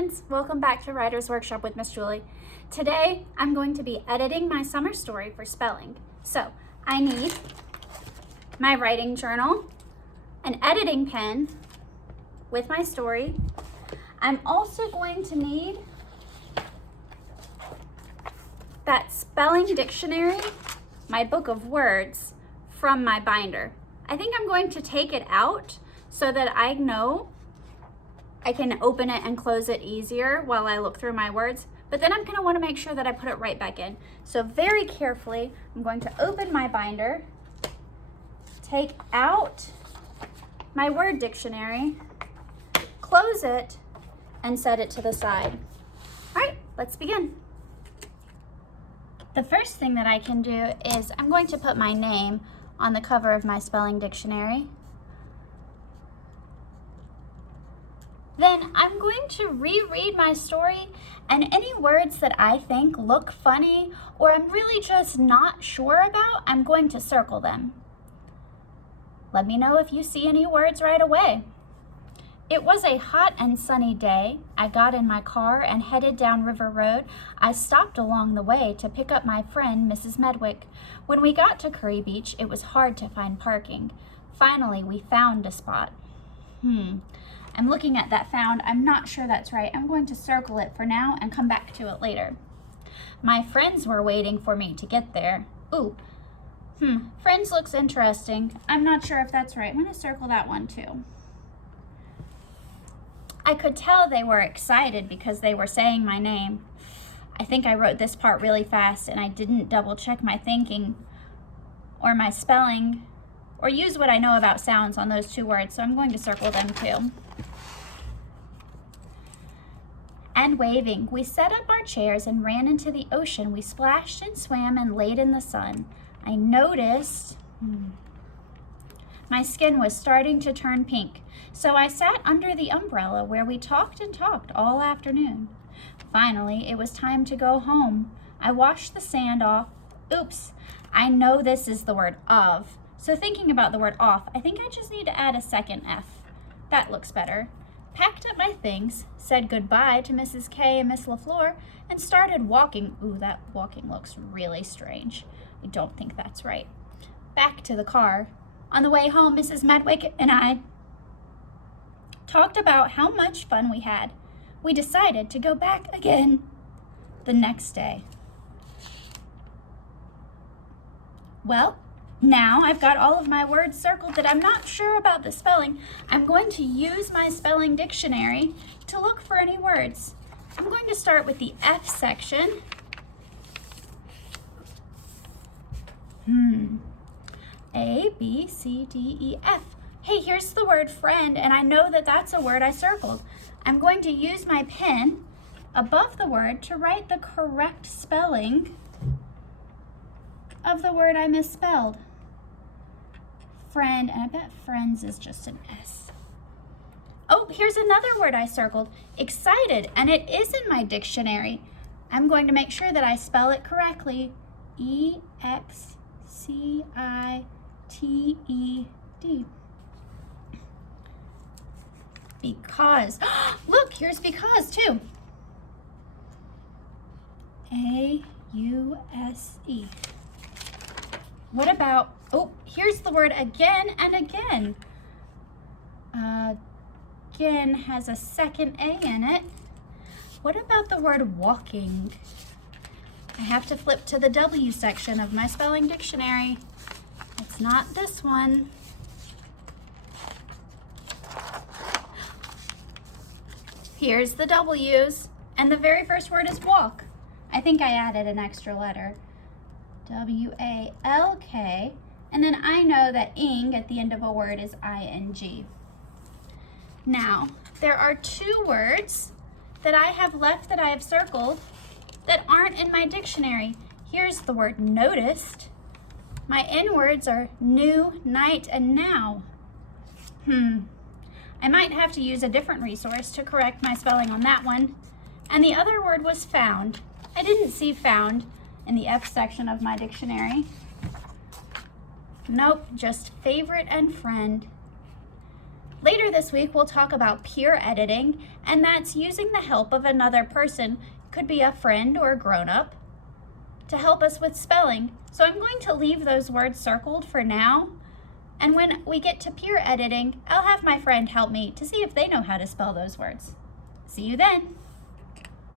friends, welcome back to Writer's Workshop with Miss Julie. Today I'm going to be editing my summer story for spelling. So I need my writing journal, an editing pen with my story. I'm also going to need that spelling dictionary, my book of words from my binder. I think I'm going to take it out so that I know I can open it and close it easier while I look through my words, but then I'm going to want to make sure that I put it right back in. So very carefully, I'm going to open my binder, take out my word dictionary, close it, and set it to the side. All right, let's begin. The first thing that I can do is I'm going to put my name on the cover of my spelling dictionary. Then I'm going to reread my story, and any words that I think look funny or I'm really just not sure about, I'm going to circle them. Let me know if you see any words right away. It was a hot and sunny day. I got in my car and headed down River Road. I stopped along the way to pick up my friend, Mrs. Medwick. When we got to Curry Beach, it was hard to find parking. Finally, we found a spot. I'm looking at that found. I'm not sure that's right. I'm going to circle it for now and come back to it later. My friends were waiting for me to get there. Friends looks interesting. I'm not sure if that's right. I'm going to circle that one too. I could tell they were excited because they were saying my name. I think I wrote this part really fast and I didn't double check my thinking or my spelling or use what I know about sounds on those two words, so I'm going to circle them too. And waving, we set up our chairs and ran into the ocean. We splashed and swam and laid in the sun. I noticed my skin was starting to turn pink, so I sat under the umbrella where we talked and talked all afternoon. Finally, it was time to go home. I washed the sand off. Oops, I know this is the word of. So thinking about the word off, I think I just need to add a second F. That looks better. Packed up my things, said goodbye to Mrs. K and Miss LaFleur, and started walking. Ooh, that walking looks really strange. I don't think that's right. Back to the car. On the way home, Mrs. Medwick and I talked about how much fun we had. We decided to go back again the next day. Well, now I've got all of my words circled that I'm not sure about the spelling. I'm going to use my spelling dictionary to look for any words. I'm going to start with the F section. A, B, C, D, E, F. Hey, here's the word friend, and I know that that's a word I circled. I'm going to use my pen above the word to write the correct spelling of the word I misspelled. Friend, and I bet friends is just an S. Oh, here's another word I circled, excited, and it is in my dictionary. I'm going to make sure that I spell it correctly. E-X-C-I-T-E-D. Because, look, here's because too. A-U-S-E. What about, oh, here's the word again and again. Again has a second A in it. What about the word walking? I have to flip to the W section of my spelling dictionary. It's not this one. Here's the W's, and the very first word is walk. I think I added an extra letter. W-A-L-K, and then I know that ing at the end of a word is I-N-G. Now, there are two words that I have left that I have circled that aren't in my dictionary. Here's the word noticed. My N words are new, night, and now. I might have to use a different resource to correct my spelling on that one. And the other word was found. I didn't see found in the F section of my dictionary. Nope, just favorite and friend. Later this week, we'll talk about peer editing, and that's using the help of another person, could be a friend or a grown-up, to help us with spelling. So I'm going to leave those words circled for now, and when we get to peer editing, I'll have my friend help me to see if they know how to spell those words. See you then.